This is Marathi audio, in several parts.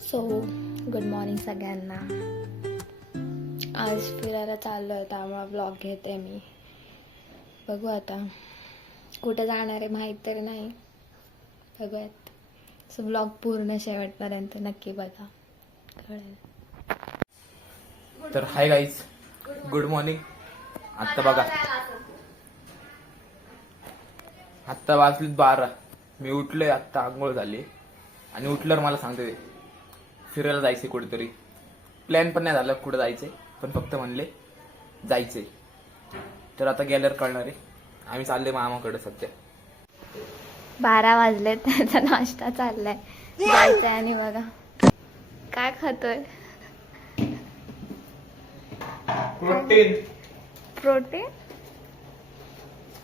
सो गुड मॉर्निंग सगळ्यांना. आज फिरायला चाललो आहे त्यामुळे ब्लॉग घेते मी. बघू आता कुठे जाणार आहे माहीत तरी नाही, बघूयात. सो ब्लॉग पूर्ण शेवटपर्यंत नक्की बघा, कळेल. तर हाय गाईज, गुड मॉर्निंग. आत्ता बघा, आत्ता वाजलीत 12. मी उठलोय आत्ता, आंघोळ झाली आणि उठल्यावर मला सांगते फिरायला जायचंय कुठेतरी. प्लॅन पण नाही झाला कुठं जायचंय, पण फक्त म्हणले जायचंय. तर आता गेल्यावर कळणार आहे. आम्ही चालले मामाकडे सध्या. 12 वाजले, त्याचा नाश्ता चाललाय, जायचंय. आणि बघा काय खातोय, प्रोटीन. प्रोटीन.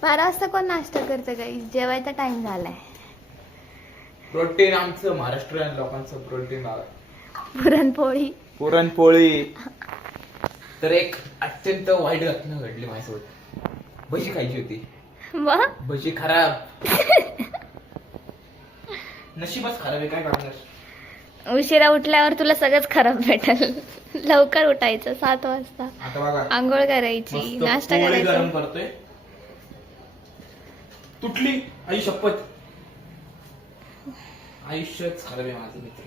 12 वाजता कोण नाश्ता करतं काही, जेवायचा टाइम झालाय. प्रोटीन आमचं महाराष्ट्रीयन लोकांचं प्रोटीन आहे. पुरणपोळी. पुरणपोळी. तर एक अत्यंत वाईट घटना घडली माझ्यासोबत. भजी खायची होती, मग भजी खराब. नशीबच खराब आहे, काय करणार. उशिरा उठल्यावर तुला सगळंच खराब भेटल. लवकर उठायचं 7 वाजता, आता बघा आंघोळ करायची, मस्त नाश्ता पोळी करायचा. गरम करतोय, तुटली. आई शपथ, आयुष्यच खराब आहे माझं मित्र.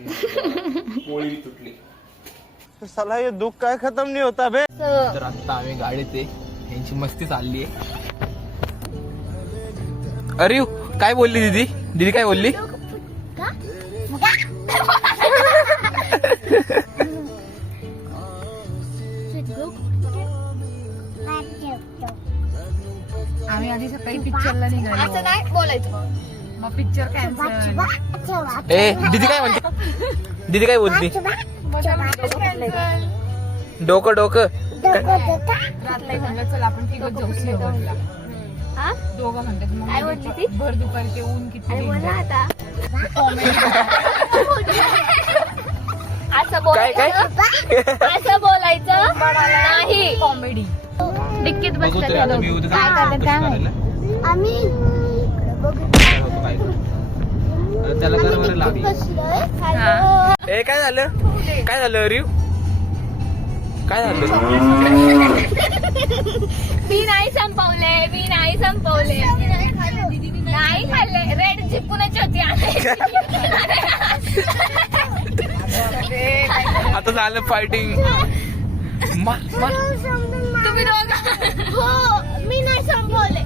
पोळी तुटली. साला ये दुख काय खत्म नहीं होता बे. तर आता आम्ही गाडीत आहे, यांची मस्ती चालली आहे. अरे काय बोलली दीदी? दीदी काय बोलली? आम्ही आधी सकाळी पिक्चरला निघालो. असं नाही बोलायचं. मग पिक्चर कॅन्सल. ए दीदी काय म्हणते? दीदी काय बोलती? डोकं डोकं. रात्री म्हणलं चल आपण तिघं जाऊ सिंहगडला. हा? दोघं म्हणतात मग काय बोलली ती? भर दुपारी ते ऊन किती अरे बोला danger. आता. असं काय काय? बोलायचं, असं बोलायचं नाही. कॉमेडी. डिक्कीत बघू बसले तर आता मी उद्या काय करतात काय माहिती. त्याला कर बरं लावी. हा. ए काय झालं? काय झालं रिव? काय झालं? मी नाही संपवले, मी नाही संपवले. नाही खाल्ले. रेड चिपकुनाची होती. आता झालं फायटिंग. मार मार. तुम्ही हो, मी नाही संपवले.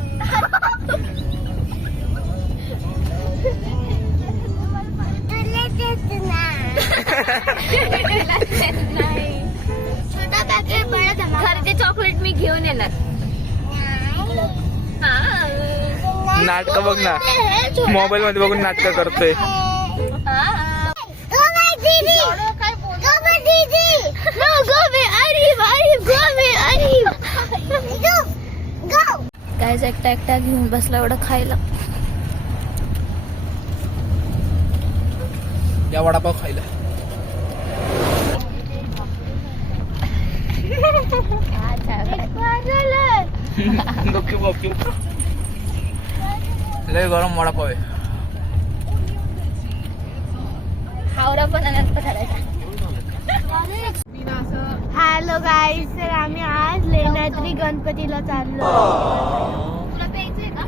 घरचे चॉकलेट मी घेऊन येणार. नाटक बघ ना, मोबाईल मध्ये बघून नाटक करतोय. काय एकटा एकटा घेऊन बसला एवढं खायला. या वडापाव खायला. लय गरम वडापाव आहे. हावरा पण हॅलो गाईज, तर आम्ही आज लेण्याद्री गणपतीला चाललो. तुला प्यायचंय का?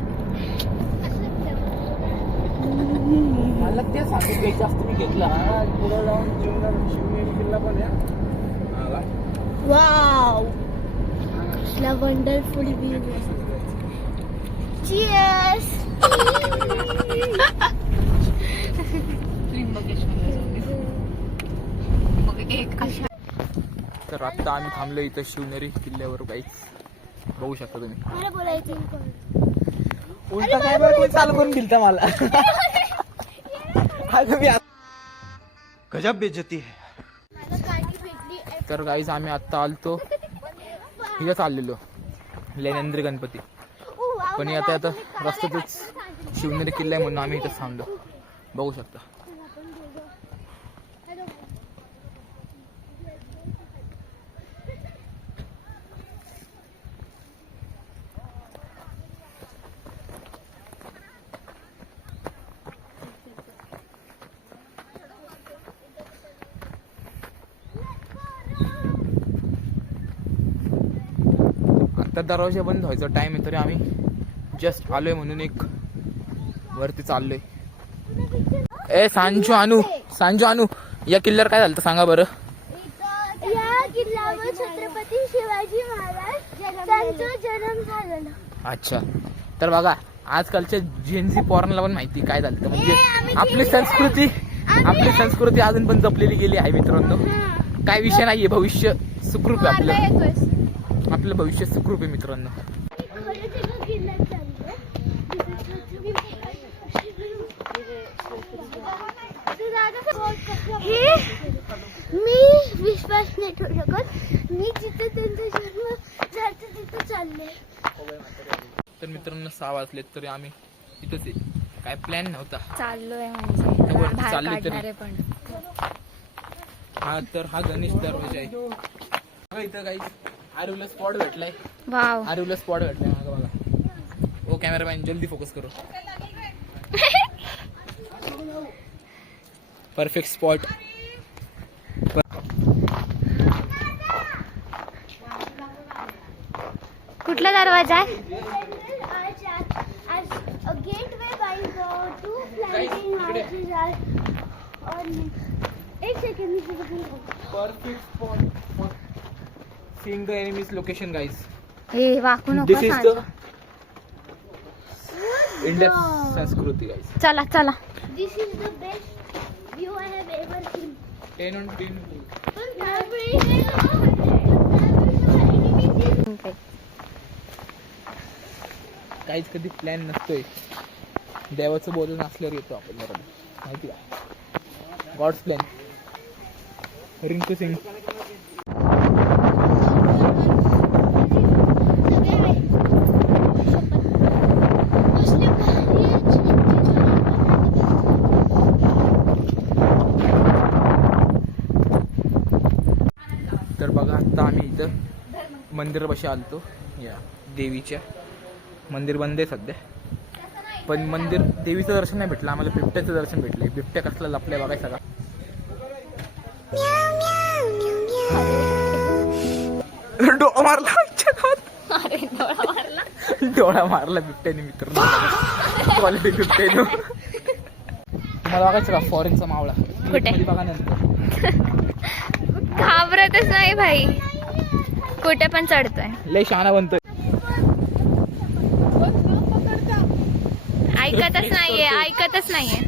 मला ते सांगितलं असतं मी घेतला. पुढे जाऊन शिवनेरी किल्ला पण आहे. वाव, कसला वंडरफुल व्ह्यू. चीयर्स. तर आता आम्ही थांबलो इथं शिवनेरी किल्ल्यावर. गाईच बघू शकता तुम्ही. मला बोलायचं उलटा काय बरं कोणी चालू करून दिलता मला. गजब बेइज्जती है. तर गाईज आम्ही आता आलतो इथं चाललेलो लेण्याद्री गणपती. पण आता आता रस्त्यातच शिवनेरी किल्ला आहे म्हणून आम्ही इथं थांबलो. बघू शकता. आता दरवाजा बंद व्हायचा टाइम आहे तरी आम्ही जस्ट आलोय म्हणून एक वरती चाललोय. ए सांजू आणू या किल्ल्यावर काय झालं सांगा बरं. या किल्ल्यावर छत्रपती शिवाजी महाराज यांचा जन्म झालेला. अच्छा, तर बघा आजकालच्या जेनझी पोरांना पण माहिती काय झालं म्हणजे आपली संस्कृती अजून पण जपलेली गेली आहे मित्रांनो. काय विषय नाहीये, भविष्य सुखरूप आहे आपलं भविष्य सुखरूप आहे मित्रांनो. हे मी विश्वास नाही ठेवू शकत. मी जिथे त्यांचा जन्म झाला तिथे चालले. तर मित्रांनो 6 वाजलेत तरी आम्ही इथंच आहे. काय प्लॅन नव्हता. चाललोय वरती म्हणजे बाहेर चाललोय तरी. काढणारे पण. हा तर हा गणेश दरवाजा आहे. बघा इथं काही आरिवला स्पॉट भेटलाय. वाव. आरिवला स्पॉट भेटलाय मागं बघा. ओ कॅमेरामॅन जल्दी फोकस करो. Perfect spot. कुठला दरवाजा आहे? आज gateway by two flanking arches और एक second perfect spot seeing the enemies location guys. हे वाकू नको दिस इज सांग. द इंडियन संस्कृती गाइस. चला चला. This is the best view I have ever seen. 10 on 10. काहीच कधी प्लॅन नसतोय. देवाचं बोलून असल्यावर येतो आपण बरोबर माहिती का. God's plan. रिंकू सिंग. तर बघा आता आम्ही इथं मंदिरापाशी आलतो. या देवीच्या मंदिर बंद आहे सध्या, पण मंदिर देवीचं दर्शन नाही भेटलं आम्हाला, बिबट्याचं दर्शन भेटलंय. बिबट्या कसला लपलाय बघायचा का. डोळा मारला डोळा मारला बिबट्याने मित्रांनो. क्वालिटी बिबट्याने. तुम्हाला बघायचं का फॉरेनचा मावळा. कुठे? बघा नंतर. घाबरतच नाही भाई, कुठे पण चढतोय. लय शहाणा बनतोय. ऐकतच नाहीये.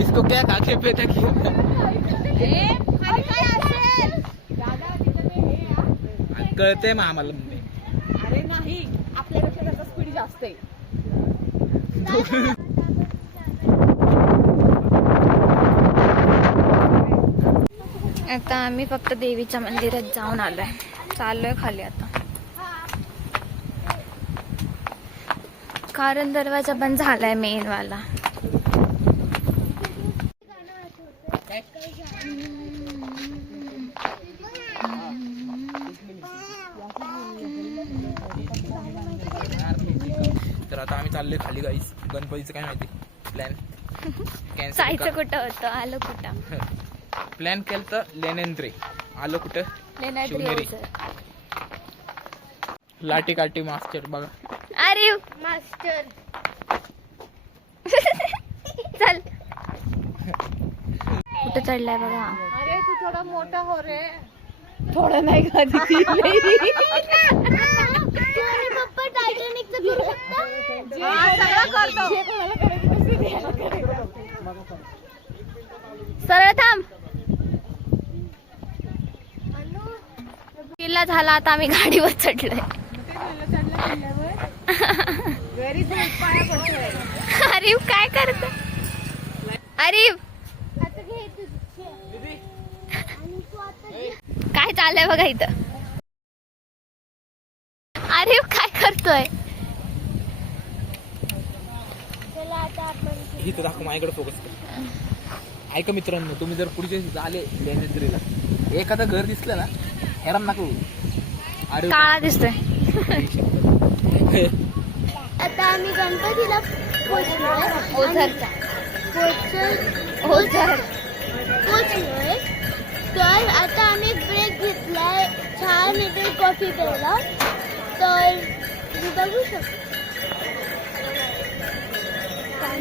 इसको क्या खाके पैदा किया. कळतंय मग आम्हाला. अरे नाही, आपल्यापेक्षा त्याचा स्पीड जास्त आहे. आता आम्ही फक्त देवीच्या मंदिरात जाऊन आलोय. चाललोय खाली आता, कारण दरवाजा बंद झालाय मेन वाला. तर आता आम्ही चाललोय खाली गाईस. गणपतीचं काय माहिती प्लॅन जायचं कॅन्सल. कुठं होतं, आलं कुठं. प्लॅन केलं तर लेनेंद्रे. आलो कुठं शिवनेरी. लाटी काटी मास्टर बघा. अरे मास्टर चल. कुठं चढलाय बघा. अरे तू थोडा मोठा हो रे. थोडं नाही का दिदी. पप्पा टायटॅनिकचं करू शकता. सगळं करतो. जे कोणाला करायचं नसेल ते याला करायचं. सरळ थांब. किल्ला झाला, आता आम्ही गाडीवर चढलोय. Very good. पाया पडतोय. अरे काय करत. अरे आता घे तुझी. आणि तू आता घे. काय चाललंय बघा इथं. अरे काय करतोय. चला आता आपण इथं दाखव माझ्याकडे फोकस कर. ऐका मित्रांनो, तुम्ही जर पुढचे आले लेनेंद्रेला, एखादं घर दिसलं ना हैराण नको. अरे काळा दिसतोय. आता आम्ही गणपतीला पोचलोय ओझरचा ओझर पोचलोय. तर आता आम्ही ब्रेक घेतलाय छान इथे कॉफी प्यायला. तर तुम्ही बघू शकता. काय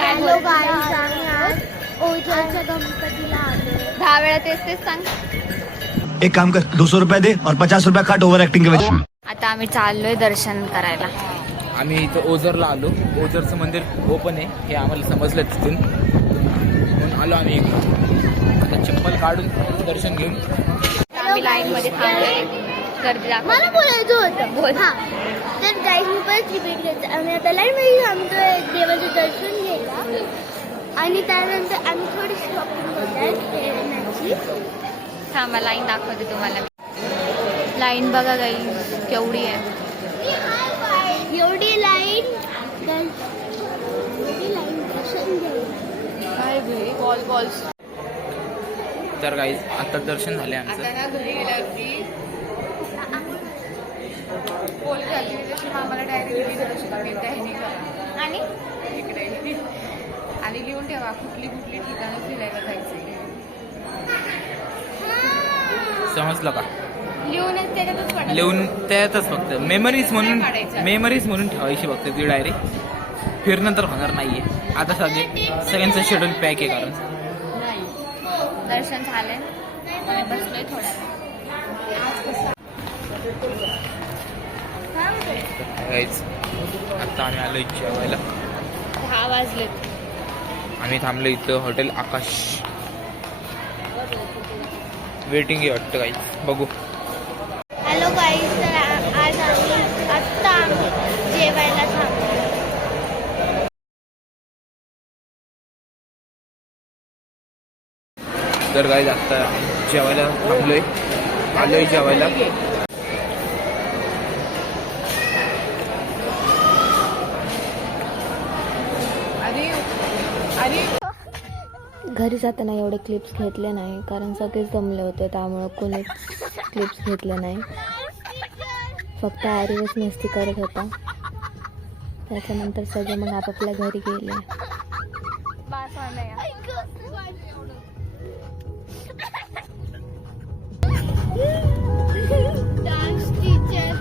हॅलो गाईज, आम्ही आज ओझरच्या गणपतीला आलो. 10 वेळा तेच सांग. एक काम कर 200 रुपया दे और 50 रुपया काट ओवर एक्टिंग के वजह आता आम्ही चाललोय दर्शन करायला. आम्ही इथं ओझरला आलो. ओझरचं मंदिर ओपन आहे हे आम्हाला समजलं तिथून, म्हणून आलो आम्ही इकडून. आता चप्पल काढून दर्शन घेऊन आम्ही लाईन मध्ये थांबलोय. गर्दी दाखव. मला बोलायचं होतं. बोल. हा, तर गाईज मी परत रिपीट करते. आम्ही आता लाईन मध्ये थांबतोय देवाचं दर्शन घ्यायला आणि त्यानंतर आम्ही थोडी शॉपिंग करतोय खेळण्याची. थांबा लाईन दाखवते तुम्हाला. लाईन बघा गाई केवढी आहे. एवढी लाईन दर्शन घ्यायला. बॉल बॉल तर काही आता दर्शन झाले आमचं. आता ना घरी गेल्यावरती पोल झाली तशी आम्हाला डायरी दिली तशी तुम्ही त्याने करा आणि इकडे आणि लिहून ठेवा कुठली कुठली ठिकाणं फिरायला जायचे. समजलं का? लिहूनच त्याच्यातच पडलं. लिहून त्यातच फक्त मेमरीज म्हणून ठेवायची फक्त ती डायरी. फिरणं तर होणार नाहीये आता. सगळ्यांचं शेड्यूल पॅक आहे कारण दर्शन झालंय. आम्ही बसलोय थोड्या काहीच. आता आम्ही आलो जेवायला. 10 वाजलेत. आम्ही थांबलो इथं हॉटेल आकाश. वेटिंग आहे वाटतं काहीच. बघू. हॅलो गाईज, तर आज आम्ही जेवायला थांबलो. तर काही आता जेवायला थांबलोय. आलोय जेवायला. आणि घरी जाताना एवढे क्लिप्स घेतले नाही कारण सगळेच जमले होते, त्यामुळं कोणीच क्लिप्स घेतले नाही. फक्त आर्यच मस्ती करत होता. त्याच्यानंतर सगळे मग आपापल्या घरी गेले. डान्स टीचर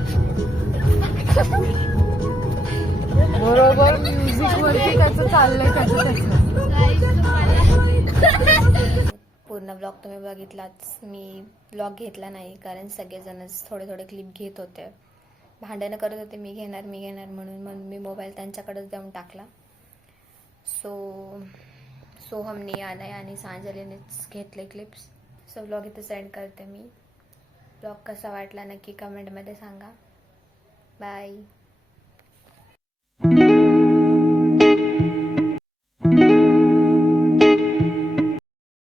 बरोबर म्युझिक वरती त्याचं चाललंय त्याचं पूर्ण ब्लॉग तुम्ही बघितलाच. मी ब्लॉग घेतला नाही कारण सगळेजणच थोडे थोडे क्लिप घेत होते. भांडणं करत होते मी घेणार म्हणून. मग मी मोबाईल त्यांच्याकडेच देऊन टाकला. सोहमने आलाय आणि सांजलीनेच घेतले क्लिप्स. सो ब्लॉग इथे सेंड करते मी. ब्लॉग कसा वाटला नक्की कमेंटमध्ये सांगा. बाय.